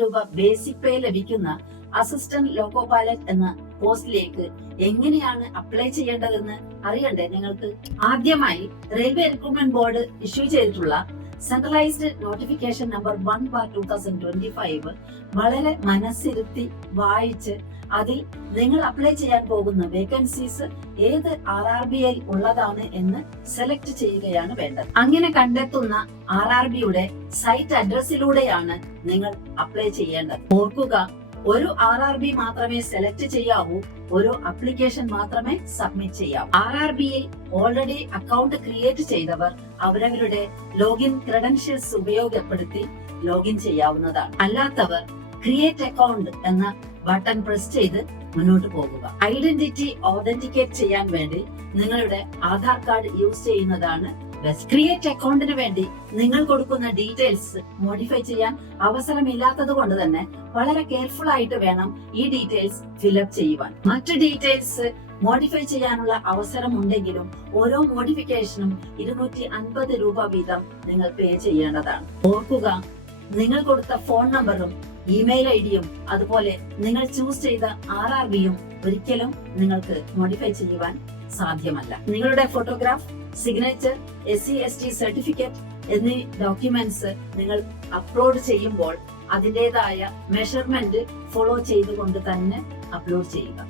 രൂപ basic pay ലഭിക്കുന്ന assistant loco pilot എന്ന പോസ്റ്റിലേക്ക് എങ്ങനെയാണ് അപ്ലൈ ചെയ്യേണ്ടതെന്ന് അറിയണ്ടേ നിങ്ങൾക്ക്? ആദ്യമായി റെയിൽവേ റിക്രൂട്ട്മെന്റ് ബോർഡ് ഇഷ്യൂ ചെയ്തിട്ടുള്ള സെൻട്രലൈസ്ഡ് നോട്ടിഫിക്കേഷൻ നമ്പർ 1/2025 വളരെ മനസ്സിരുത്തി വായിച്ച് അതിൽ നിങ്ങൾ അപ്ലൈ ചെയ്യാൻ പോകുന്ന വേക്കൻസീസ് ഏത് RRBയിൽ ഉള്ളതാണ് എന്ന് സെലക്ട് ചെയ്യുകയാണ് വേണ്ടത്. അങ്ങനെ കണ്ടെത്തുന്ന RRBയുടെ സൈറ്റ് അഡ്രസ്സിലൂടെയാണ് നിങ്ങൾ അപ്ലൈ ചെയ്യേണ്ടത്. ഓർക്കുക, ഒരു RRB മാത്രമേ സെലക്ട് ചെയ്യാവൂ, ഒരു അപ്ലിക്കേഷൻ മാത്രമേ സബ്മിറ്റ് ചെയ്യാവൂ. RRBയിൽ ഓൾറെഡി അക്കൗണ്ട് ക്രിയേറ്റ് ചെയ്തവർ അവരവരുടെ ലോഗിൻ ക്രെഡൻഷ്യൽസ് ഉപയോഗപ്പെടുത്തി ലോഗിൻ ചെയ്യാവുന്നതാണ്. അല്ലാത്തവർ ക്രിയേറ്റ് അക്കൗണ്ട് എന്ന ബട്ടൺ പ്രസ് ചെയ്ത് മുന്നോട്ട് പോകുക. ഐഡന്റിറ്റി ഓതന്റിക്കേറ്റ് ചെയ്യാൻ വേണ്ടി നിങ്ങളുടെ ആധാർ കാർഡ് യൂസ് ചെയ്യുന്നതാണ് ബെസ്റ്റ്. ക്രിയേറ്റ് അക്കൗണ്ടിന് വേണ്ടി നിങ്ങൾ കൊടുക്കുന്ന ഡീറ്റെയിൽസ് മോഡിഫൈ ചെയ്യാൻ അവസരമില്ലാത്തത് കൊണ്ട് തന്നെ വളരെ കെയർഫുൾ ആയിട്ട് വേണം ഈ ഡീറ്റെയിൽസ് ഫിൽഅപ്പ് ചെയ്യുവാൻ. മറ്റ് ഡീറ്റെയിൽസ് മോഡിഫൈ ചെയ്യാനുള്ള അവസരം ഉണ്ടെങ്കിലും ഓരോ മോഡിഫിക്കേഷനും 250 രൂപ വീതം നിങ്ങൾ പേ ചെയ്യേണ്ടതാണ്. ഓർക്കുക, നിങ്ങൾ കൊടുത്ത ഫോൺ നമ്പറും ഇമെയിൽ ഐഡിയും അതുപോലെ നിങ്ങൾ ചൂസ് ചെയ്ത RRBയും ഒരിക്കലും നിങ്ങൾക്ക് മോഡിഫൈ ചെയ്യുവാൻ സാധ്യമല്ല. നിങ്ങളുടെ ഫോട്ടോഗ്രാഫ്, സിഗ്നേച്ചർ, SC/ST സർട്ടിഫിക്കറ്റ് എന്നീ ഡോക്യുമെന്റ്സ് നിങ്ങൾ അപ്ലോഡ് ചെയ്യുമ്പോൾ അതിൻ്റെതായ മെഷർമെന്റ് ഫോളോ ചെയ്തുകൊണ്ട് തന്നെ അപ്ലോഡ് ചെയ്യുക.